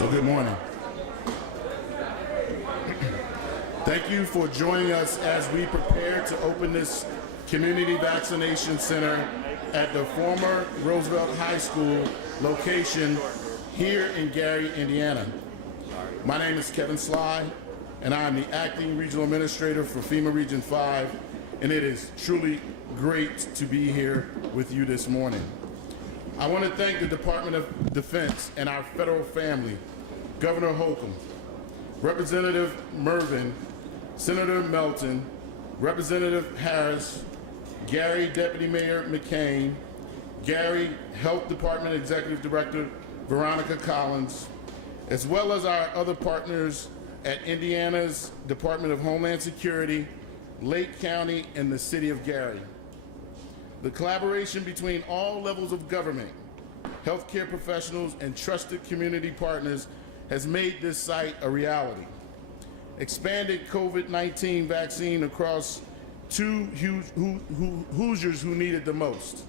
So good morning. Thank you for joining us as we prepare to open this community vaccination center at the former Roosevelt High School location here in Gary, Indiana. My name is Kevin Sly, and I am the acting regional administrator for FEMA Region 5, and it is truly great to be here with you this morning. I want to thank the Department of Defense and our federal family, Governor Holcomb, Representative Marvin, Senator Melton, Representative Harris, Gary Deputy Mayor McCain, Gary Health Department Executive Director Veronica Collins, as well as our other partners at Indiana's Department of Homeland Security, Lake County, and the City of Gary. The collaboration between all levels of government, healthcare professionals, and trusted community partners has made this site a reality. Expanded COVID-19 vaccine across two Hoosiers who need it the most.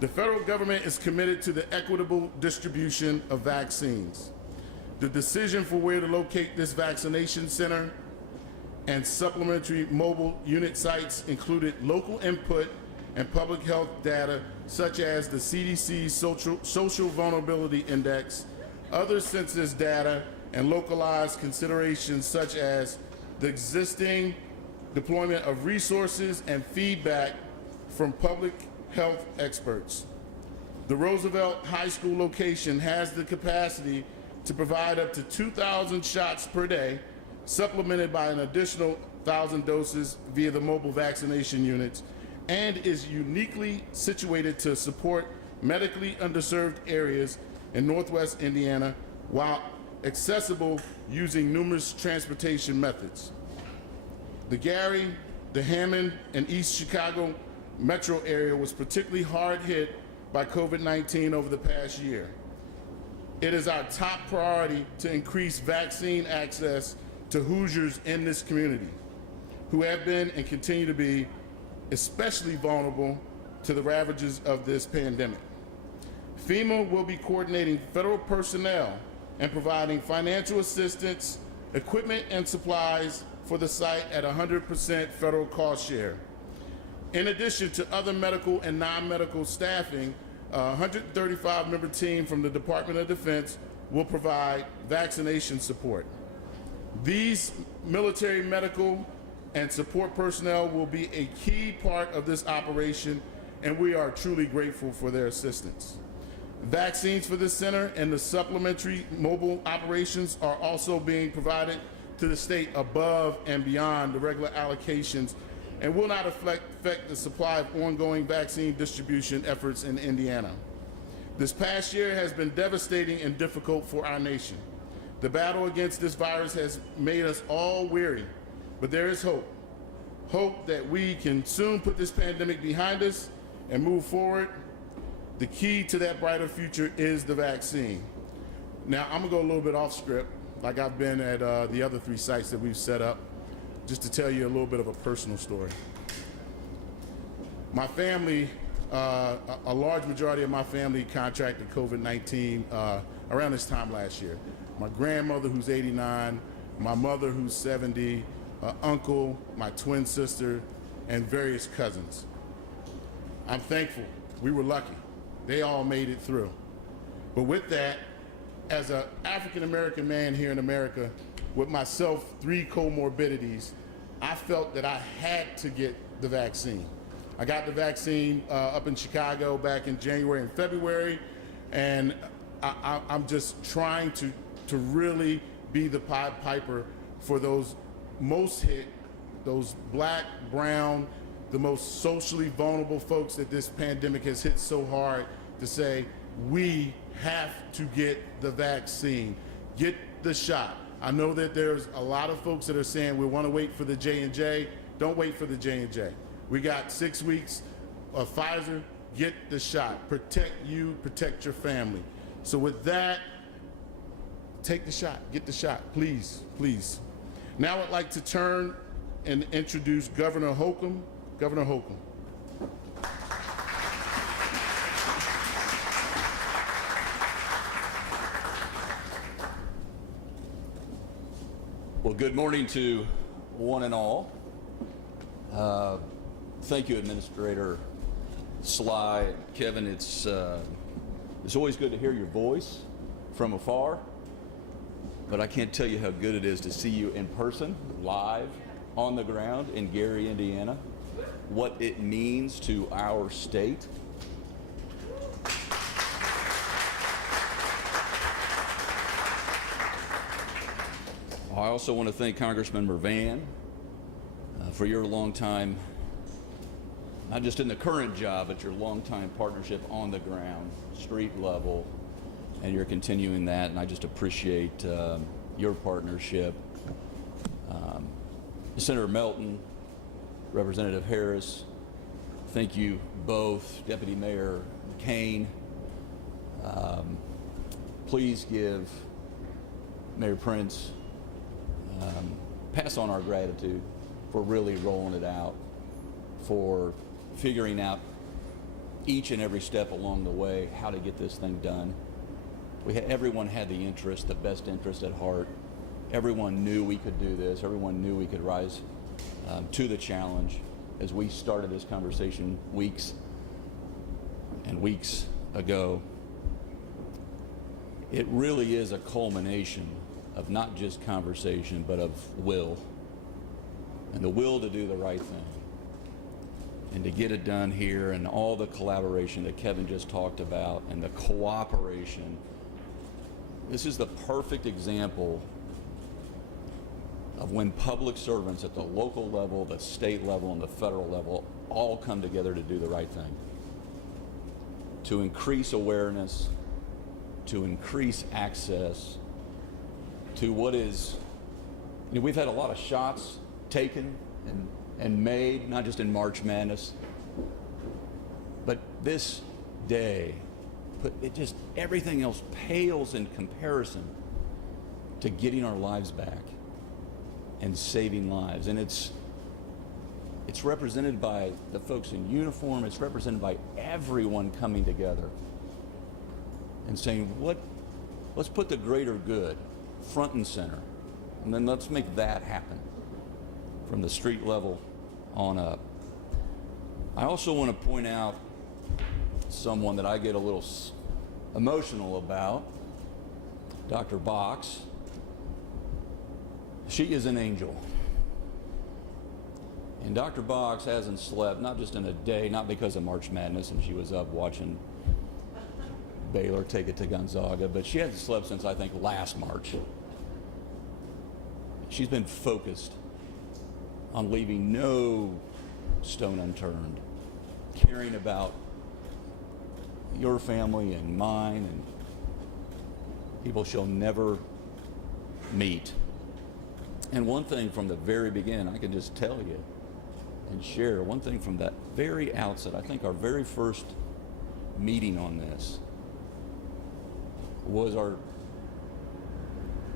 The federal government is committed to the equitable distribution of vaccines. The decision for where to locate this vaccination center and supplementary mobile unit sites included local input and public health data such as the CDC Social Vulnerability Index, other census data, and localized considerations such as the existing deployment of resources and feedback from public health experts. The Roosevelt High School location has the capacity to provide up to 2,000 shots per day, supplemented by an additional 1,000 doses via the mobile vaccination units, and is uniquely situated to support medically underserved areas in Northwest Indiana while accessible using numerous transportation methods. The Gary, the Hammond, and East Chicago metro area was particularly hard hit by COVID-19 over the past year. It is our top priority to increase vaccine access to Hoosiers in this community, who have been and continue to be especially vulnerable to the ravages of this pandemic. FEMA will be coordinating federal personnel and providing financial assistance, equipment, and supplies for the site at 100% federal cost share. In addition to other medical and non-medical staffing, a 135-member team from the Department of Defense will provide vaccination support. These military, medical, and support personnel will be a key part of this operation, and we are truly grateful for their assistance. Vaccines for this center and the supplementary mobile operations are also being provided to the state above and beyond the regular allocations and will not affect the supply of ongoing vaccine distribution efforts in Indiana. This past year has been devastating and difficult for our nation. The battle against this virus has made us all weary, but there is hope. Hope that we can soon put this pandemic behind us and move forward. The key to that brighter future is the vaccine. Now, I'm gonna go a little bit off script, like I've been at the other 3 sites that we've set up, just to tell you a little bit of a personal story. My family, a large majority of my family contracted COVID-19 around this time last year. My grandmother, who's 89, my mother, who's 70, uncle, my twin sister, and various cousins. I'm thankful. We were lucky. They all made it through. But with that, as an African-American man here in America, with myself 3 comorbidities, I felt that I had to get the vaccine. I got the vaccine up in Chicago back in January and February, and I'm just trying to really be the Pied Piper for those most hit, those black, brown, the most socially vulnerable folks that this pandemic has hit so hard, to say, we have to get the vaccine, get the shot. I know that there's a lot of folks that are saying we want to wait for the J&J. Don't wait for the J&J. We got 6 weeks of Pfizer. Get the shot. Protect you, protect your family. So with that, take the shot. Get the shot, please, please. Now I'd like to turn and introduce Governor Holcomb. Governor Holcomb. Well, good morning to one and all. Thank you, Administrator Sly. Kevin, it's always good to hear your voice from afar, but I can't tell you how good it is to see you in person, live, on the ground in Gary, Indiana, what it means to our state. I also want to thank Congressman Marvin for your long time, not just in the current job, but your long-time partnership on the ground, street level, and you're continuing that, and I just appreciate your partnership. Senator Melton, Representative Harris, thank you both. Deputy Mayor Kane, please give Mayor Prince pass on our gratitude for really rolling it out, for figuring out each and every step along the way how to get this thing done. Everyone had the interest, the best interest at heart. Everyone knew we could do this. Everyone knew we could rise to the challenge as we started this conversation weeks and weeks ago. It really is a culmination of not just conversation, but of will. And the will to do the right thing. And to get it done here, and all the collaboration that Kevin just talked about, and the cooperation. This is the perfect example of when public servants at the local level, the state level, and the federal level all come together to do the right thing. To increase awareness, to increase access, to what is, we've had a lot of shots taken and made, not just in March Madness, but this day, everything else pales in comparison to getting our lives back and saving lives. And it's represented by the folks in uniform, it's represented by everyone coming together and saying, let's put the greater good front and center, and then let's make that happen from the street level on up. I also want to point out someone that I get a little emotional about, Dr. Box. She is an angel. And Dr. Box hasn't slept, not just in a day, not because of March Madness and she was up watching Baylor take it to Gonzaga, but she hasn't slept since, I think, last March. She's been focused on leaving no stone unturned, caring about your family and mine and people she'll never meet. And one thing from the very beginning, I can just tell you and share, one thing from that very outset, I think our very first meeting on this was our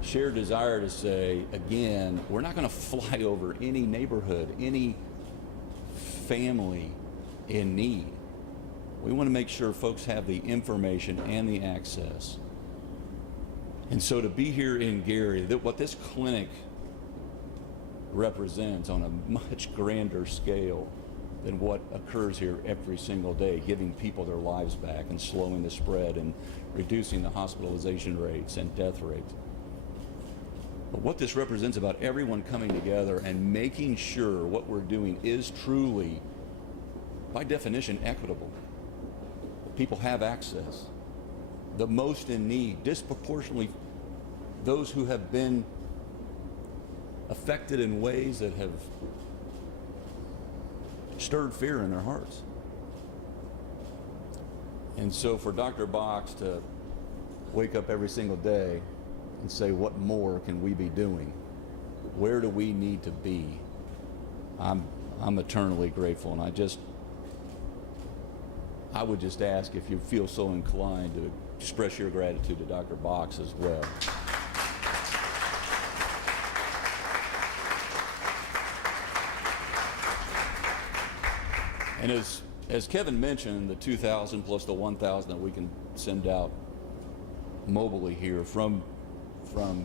shared desire to say, again, we're not going to fly over any neighborhood, any family in need. We want to make sure folks have the information and the access. And so to be here in Gary, what this clinic represents on a much grander scale than what occurs here every single day, giving people their lives back and slowing the spread and reducing the hospitalization rates and death rates. But what this represents about everyone coming together and making sure what we're doing is truly, by definition, equitable. People have access. The most in need, disproportionately those who have been affected in ways that have stirred fear in their hearts. And so for Dr. Box to wake up every single day and say, what more can we be doing? Where do we need to be? I'm eternally grateful, and I would just ask if you feel so inclined to express your gratitude to Dr. Box as well. And as Kevin mentioned, the 2,000 plus the 1,000 that we can send out mobily here from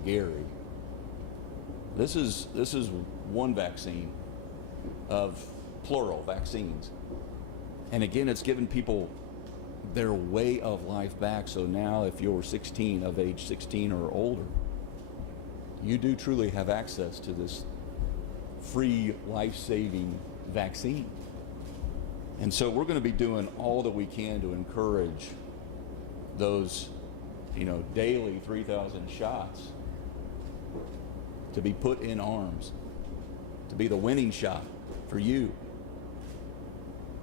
Gary, This is one vaccine of plural vaccines. And again, it's given people their way of life back. So now if you're 16, of age 16 or older, you do truly have access to this free life-saving vaccine. And so we're going to be doing all that we can to encourage those, daily 3,000 shots to be put in arms, to be the winning shot for you.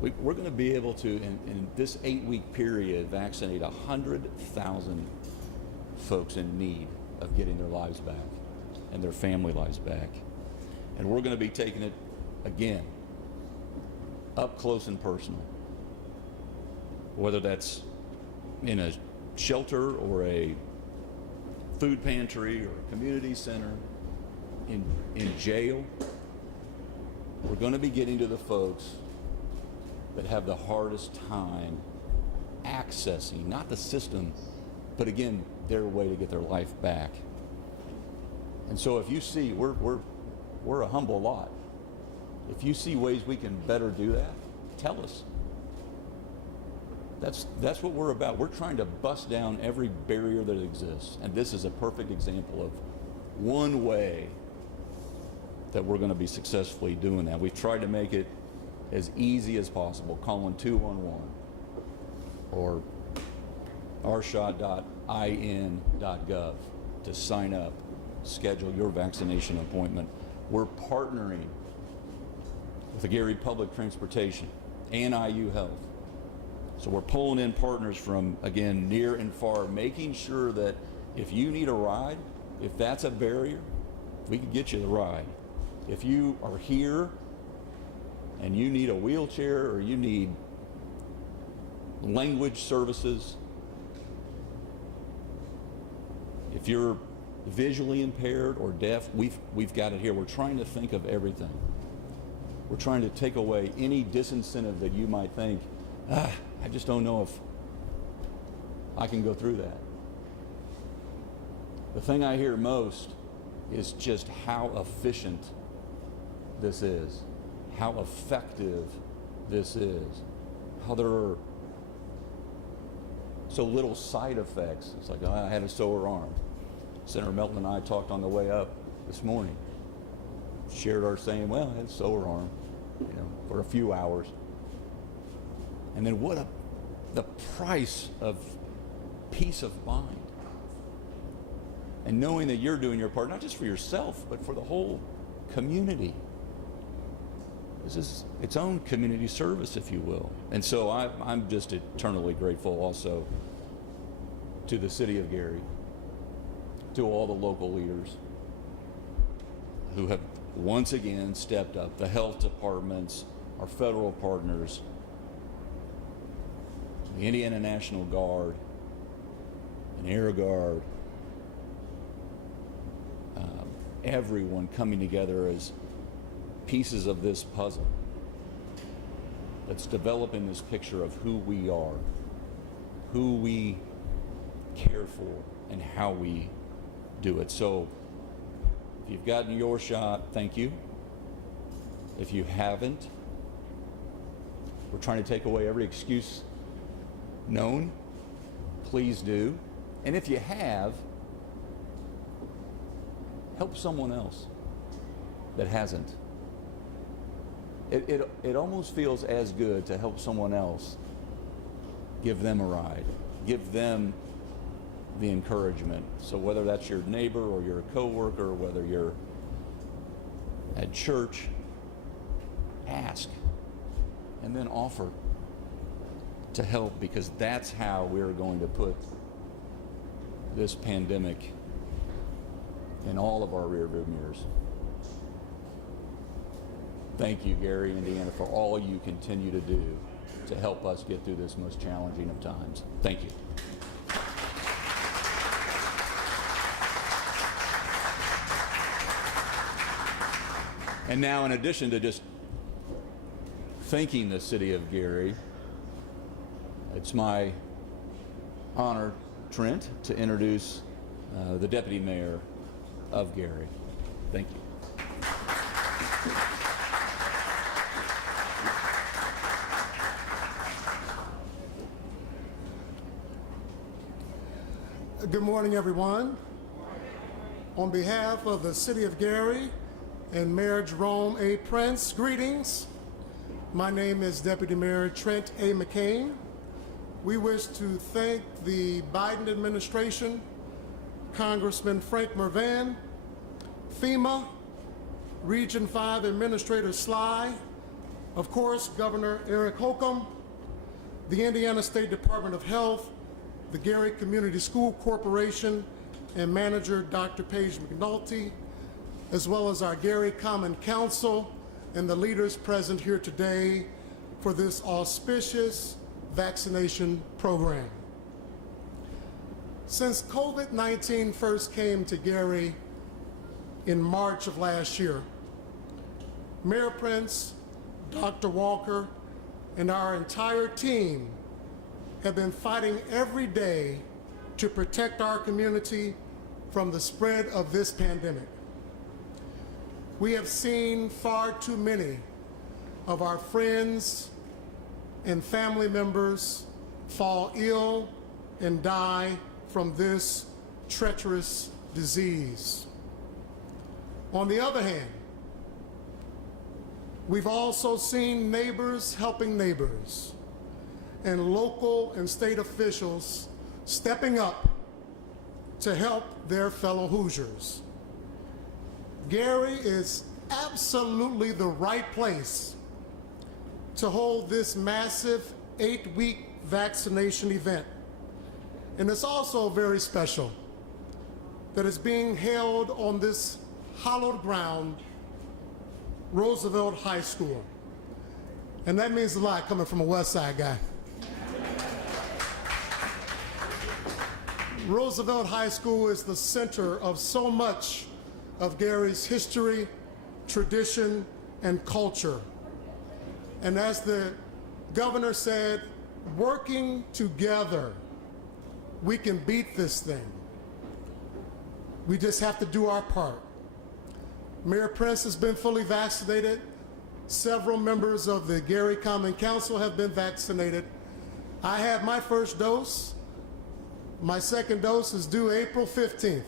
We're going to be able to, in this 8-week period, vaccinate 100,000 folks in need of getting their lives back and their family lives back. And we're going to be taking it, again, up close and personal. Whether that's in a shelter or a food pantry or a community center, in jail, we're going to be getting to the folks that have the hardest time accessing, not the system, but again, their way to get their life back. And so if you see, we're a humble lot. If you see ways we can better do that, tell us. That's what we're about. We're trying to bust down every barrier that exists. And this is a perfect example of one way that we're going to be successfully doing that. We've tried to make it as easy as possible, calling 211 or rshot.in.gov to sign up, schedule your vaccination appointment. We're partnering with the Gary Public Transportation and IU Health. So we're pulling in partners from, again, near and far, making sure that if you need a ride, if that's a barrier, we can get you the ride. If you are here and you need a wheelchair or you need language services, if you're visually impaired or deaf, we've got it here. We're trying to think of everything. We're trying to take away any disincentive that you might think, I just don't know if I can go through that. The thing I hear most is just how efficient this is, how effective this is, how there are so little side effects. It's like, I had a sore arm. Senator Melton and I talked on the way up this morning, shared our saying, well, I had a sore arm, for a few hours. And then the price of peace of mind. And knowing that you're doing your part, not just for yourself, but for the whole community. This is its own community service, if you will. And so I'm just eternally grateful also to the city of Gary, to all the local leaders who have once again stepped up, the health departments, our federal partners, the Indiana National Guard, and Air Guard, everyone coming together as pieces of this puzzle that's developing this picture of who we are, who we care for, and how we do it. So if you've gotten your shot, thank you. If you haven't, we're trying to take away every excuse known. Please do. And if you have, help someone else that hasn't. It almost feels as good to help someone else, give them a ride, give them the encouragement. So whether that's your neighbor or your coworker, whether you're at church, ask and then offer to help, because that's how we're going to put this pandemic in all of our rearview mirrors. Thank you, Gary, Indiana, for all you continue to do to help us get through this most challenging of times. Thank you. And now, in addition to just thanking the city of Gary, it's my honor, Trent, to introduce the deputy mayor of Gary. Thank you. Good morning, everyone. On behalf of the City of Gary and Mayor Jerome A. Prince, greetings. My name is Deputy Mayor Trent A. McCain. We wish to thank the Biden administration, Congressman Frank Marvin, FEMA, Region 5 Administrator Sly, of course, Governor Eric Holcomb, the Indiana State Department of Health, the Gary Community School Corporation, and Manager Dr. Paige McNulty, as well as our Gary Common Council and the leaders present here today for this auspicious vaccination program. Since COVID-19 first came to Gary in March of last year, Mayor Prince, Dr. Walker, and our entire team have been fighting every day to protect our community from the spread of this pandemic. We have seen far too many of our friends and family members fall ill and die from this treacherous disease. On the other hand, we've also seen neighbors helping neighbors and local and state officials stepping up to help their fellow Hoosiers. Gary is absolutely the right place to hold this massive 8-week vaccination event. And it's also very special that it's being held on this hallowed ground, Roosevelt High School. And that means a lot coming from a West Side guy. Roosevelt High School is the center of so much of Gary's history, tradition, and culture. And as the governor said, working together, we can beat this thing. We just have to do our part. Mayor Prince has been fully vaccinated. Several members of the Gary Common Council have been vaccinated. I had my first dose. My second dose is due April 15th.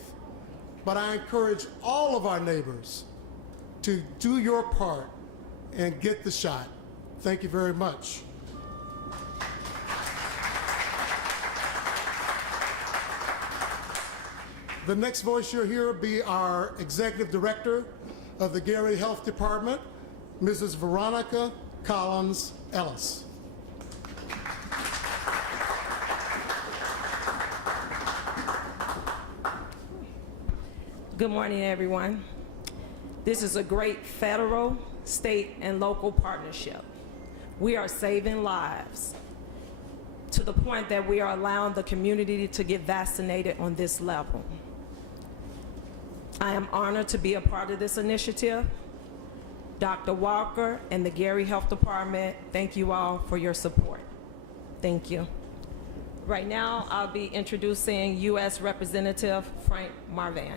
But I encourage all of our neighbors to do your part and get the shot. Thank you very much. The next voice you'll hear will be our Executive Director of the Gary Health Department, Mrs. Veronica Collins Ellis. Good morning, everyone. This is a great federal, state, and local partnership. We are saving lives to the point that we are allowing the community to get vaccinated on this level. I am honored to be a part of this initiative. Dr. Walker and the Gary Health Department, thank you all for your support. Thank you. Right now, I'll be introducing U.S. Representative Frank Marvin.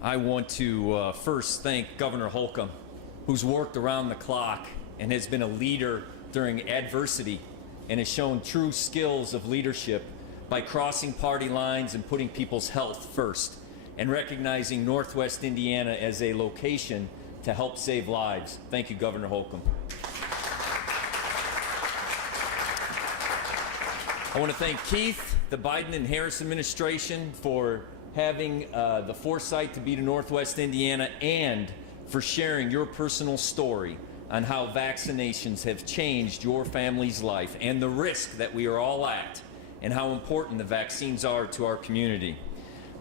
I want to first thank Governor Holcomb, who's worked around the clock and has been a leader during adversity and has shown true skills of leadership by crossing party lines and putting people's health first and recognizing Northwest Indiana as a location to help save lives. Thank you, Governor Holcomb. I want to thank Keith, the Biden and Harris administration for having the foresight to be to Northwest Indiana and for sharing your personal story on how vaccinations have changed your family's life and the risk that we are all at and how important the vaccines are to our community.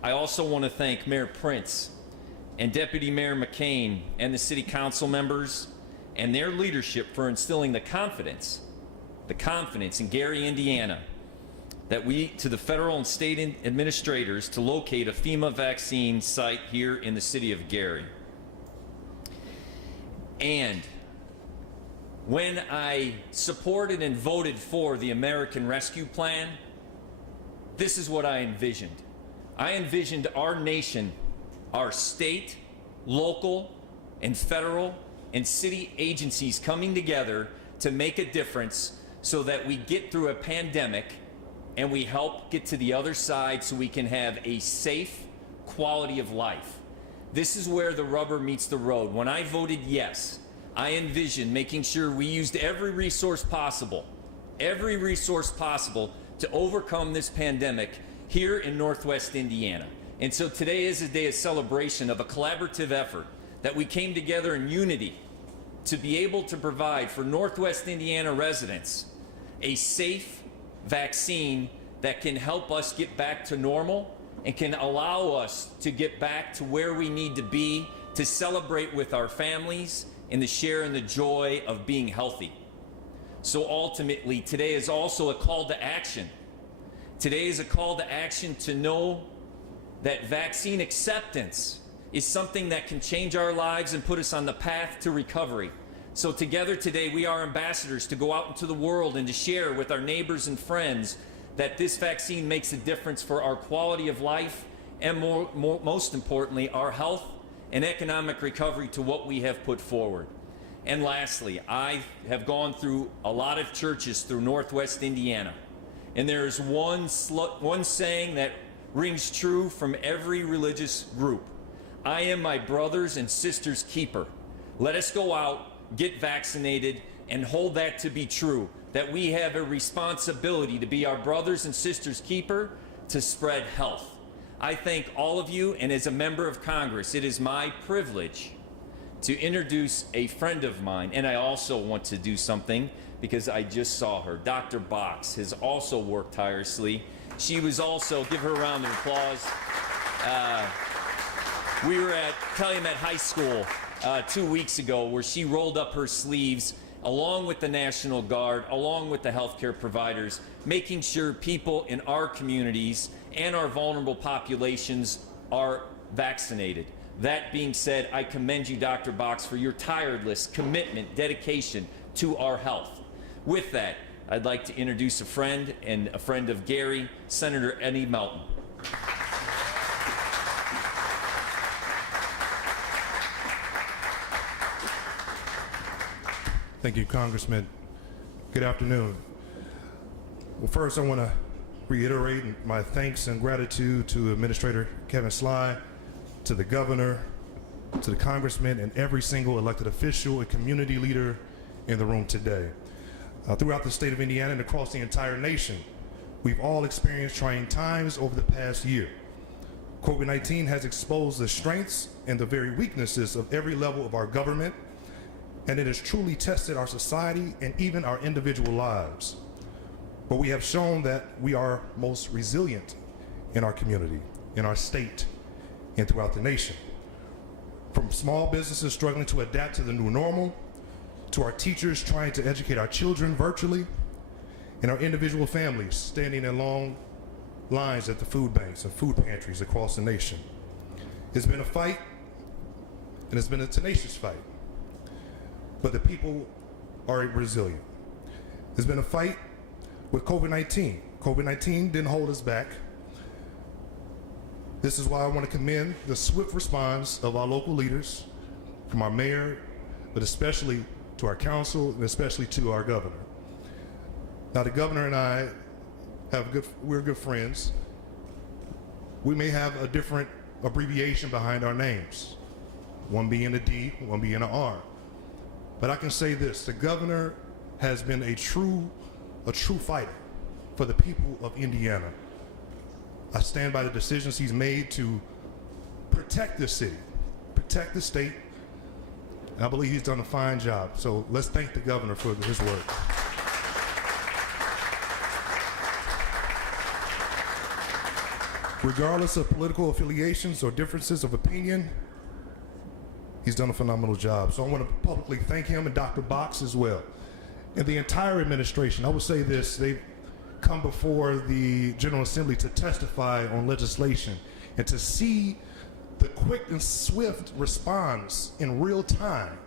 I also want to thank Mayor Prince and Deputy Mayor McCain and the City Council members and their leadership for instilling the confidence in Gary, Indiana, that we, to the federal and state administrators, to locate a FEMA vaccine site here in the city of Gary. And when I supported and voted for the American Rescue Plan, this is what I envisioned. I envisioned our nation, our state, local, and federal, and city agencies coming together to make a difference so that we get through a pandemic and we help get to the other side so we can have a safe quality of life. This is where the rubber meets the road. When I voted yes, I envisioned making sure we used every resource possible to overcome this pandemic here in Northwest Indiana. And so today is a day of celebration of a collaborative effort that we came together in unity to be able to provide for Northwest Indiana residents a safe vaccine that can help us get back to normal and can allow us to get back to where we need to be to celebrate with our families and to share in the joy of being healthy. So ultimately, today is also a call to action. Today is a call to action to know that vaccine acceptance is something that can change our lives and put us on the path to recovery. So together today, we are ambassadors to go out into the world and to share with our neighbors and friends that this vaccine makes a difference for our quality of life and most importantly, our health and economic recovery to what we have put forward. And lastly, I have gone through a lot of churches through Northwest Indiana, and there is one saying that rings true from every religious group. I am my brothers and sisters' keeper. Let us go out, get vaccinated, and hold that to be true, that we have a responsibility to be our brothers and sisters' keeper to spread health. I thank all of you, and as a member of Congress, it is my privilege to introduce a friend of mine, and I also want to do something because I just saw her. Dr. Box has also worked tirelessly. She was also, give her a round of applause. We were at Calumet High School 2 weeks ago where she rolled up her sleeves along with the National Guard, along with the healthcare providers, making sure people in our communities and our vulnerable populations are vaccinated. That being said, I commend you, Dr. Box, for your tireless commitment, dedication to our health. With that, I'd like to introduce a friend and a friend of Gary, Senator Eddie Melton. Thank you, Congressman. Good afternoon. Well, first, I want to reiterate my thanks and gratitude to Administrator Kevin Sly, to the governor, to the congressman, and every single elected official and community leader in the room today. Throughout the state of Indiana and across the entire nation, we've all experienced trying times over the past year. COVID-19 has exposed the strengths and the very weaknesses of every level of our government, and it has truly tested our society and even our individual lives. But we have shown that we are most resilient in our community, in our state, and throughout the nation. From small businesses struggling to adapt to the new normal, to our teachers trying to educate our children virtually, and our individual families standing in long lines at the food banks and food pantries across the nation. It's been a fight, and it's been a tenacious fight, but the people are resilient. It's been a fight with COVID-19. COVID-19 didn't hold us back. This is why I want to commend the swift response of our local leaders, from our mayor, but especially to our council, and especially to our governor. Now, the governor and I we're good friends. We may have a different abbreviation behind our names, one being a D, one being an R. But I can say this, the governor has been a true fighter for the people of Indiana. I stand by the decisions he's made to protect this city, protect the state, and I believe he's done a fine job. So let's thank the governor for his work. Regardless of political affiliations or differences of opinion, he's done a phenomenal job. So I want to publicly thank him and Dr. Box as well. And the entire administration, I would say this, they've come before the General Assembly to testify on legislation and to see the quick and swift response in real time,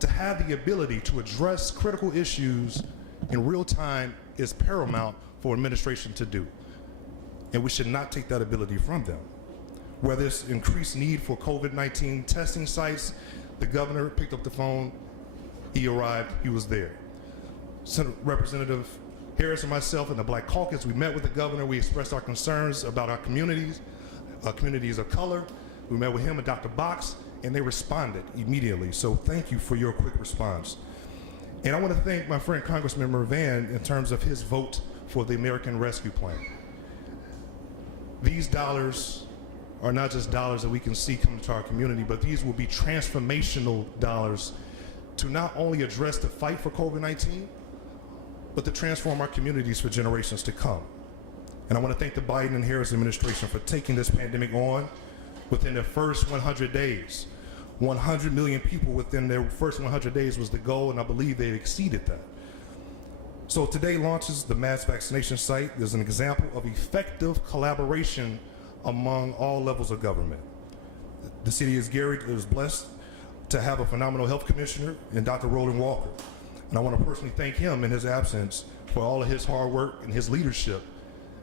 to have the ability to address critical issues in real time is paramount for administration to do. and we should not take that ability from them. Whether it's increased need for COVID-19 testing sites, the governor picked up the phone, he arrived, he was there. Senator Representative Harris and myself and the Black Caucus, we met with the governor, we expressed our concerns about our communities of color. We met with him and Dr. Box, and they responded immediately. So thank you for your quick response. And I want to thank my friend Congressman Marvin in terms of his vote for the American Rescue Plan. These dollars are not just dollars that we can see coming to our community, but these will be transformational dollars to not only address the fight for COVID-19, but to transform our communities for generations to come. And I want to thank the Biden and Harris administration for taking this pandemic on within their first 100 days. 100 million people within their first 100 days was the goal, and I believe they've exceeded that. So today launches the mass vaccination site. There's an example of effective collaboration among all levels of government. The city of Gary is blessed to have a phenomenal health commissioner in Dr. Roland Walker. And I want to personally thank him in his absence for all of his hard work and his leadership,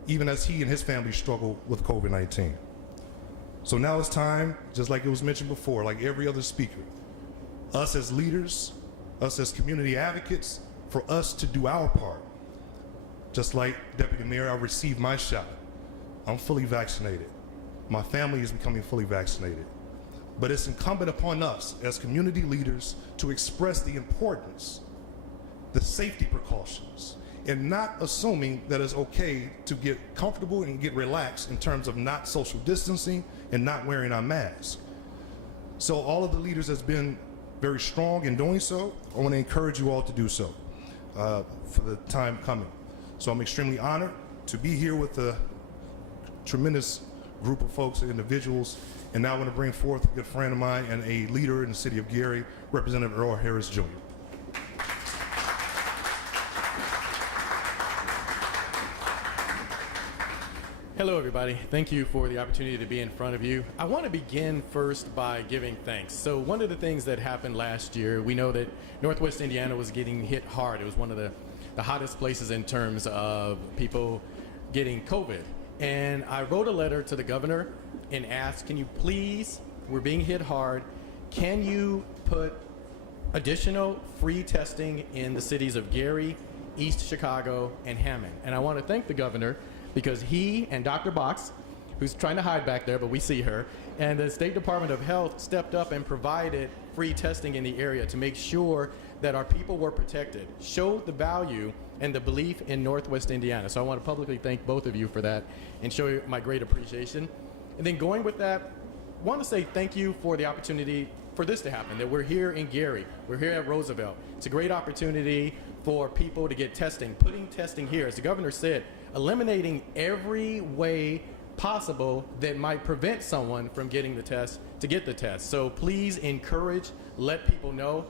even as he and his family struggle with COVID-19. So now it's time, just like it was mentioned before, like every other speaker, us as leaders, us as community advocates, for us to do our part. Just like Deputy Mayor, I received my shot. I'm fully vaccinated. My family is becoming fully vaccinated. But it's incumbent upon us as community leaders to express the importance, the safety precautions, and not assuming that it's okay to get comfortable and get relaxed in terms of not social distancing and not wearing our mask. So all of the leaders that's been very strong in doing so, I want to encourage you all to do so for the time coming. So I'm extremely honored to be here with a tremendous group of folks and individuals, and now I want to bring forth a good friend of mine and a leader in the city of Gary, Representative Earl Harris Jr. Hello, everybody. Thank you for the opportunity to be in front of you. I want to begin first by giving thanks. So one of the things that happened last year, we know that Northwest Indiana was getting hit hard. It was one of the hottest places in terms of people getting COVID. And I wrote a letter to the governor and asked, can you please, we're being hit hard, can you put additional free testing in the cities of Gary, East Chicago, and Hammond? And I want to thank the governor because he and Dr. Box, who's trying to hide back there, but we see her, and the State Department of Health stepped up and provided free testing in the area to make sure that our people were protected, showed the value and the belief in Northwest Indiana. So I want to publicly thank both of you for that and show you my great appreciation. And then going with that, I want to say thank you for the opportunity for this to happen, that we're here in Gary, we're here at Roosevelt. It's a great opportunity for people to get testing, putting testing here, as the governor said, eliminating every way possible that might prevent someone from getting the test to get the test. So please encourage, let people know.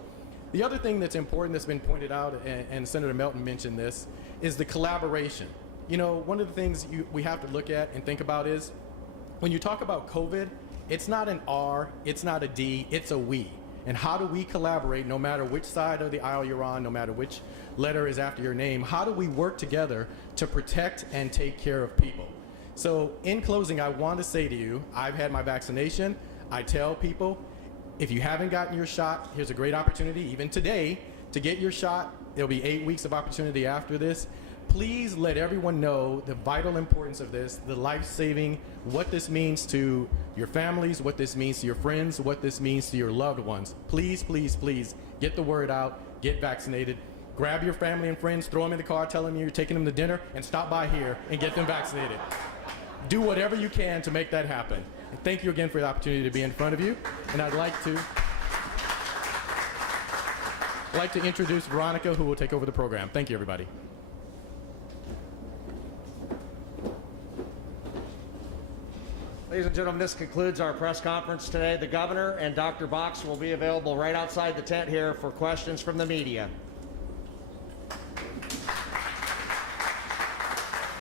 The other thing that's important that's been pointed out, and Senator Melton mentioned this, is the collaboration. You know, one of the things we have to look at and think about is, when you talk about COVID, it's not an R, it's not a D, it's a we. And how do we collaborate, no matter which side of the aisle you're on, no matter which letter is after your name, how do we work together to protect and take care of people? So in closing, I want to say to you, I've had my vaccination. I tell people, if you haven't gotten your shot, here's a great opportunity, even today, to get your shot. There'll be 8 weeks of opportunity after this. Please let everyone know the vital importance of this, the life-saving, what this means to your families, what this means to your friends, what this means to your loved ones. Please, please, please get the word out, get vaccinated. Grab your family and friends, throw them in the car, tell them you're taking them to dinner, and stop by here and get them vaccinated. Do whatever you can to make that happen. And thank you again for the opportunity to be in front of you. And I'd like to introduce Veronica, who will take over the program. Thank you, everybody. Ladies and gentlemen, this concludes our press conference today. The governor and Dr. Box will be available right outside the tent here for questions from the media.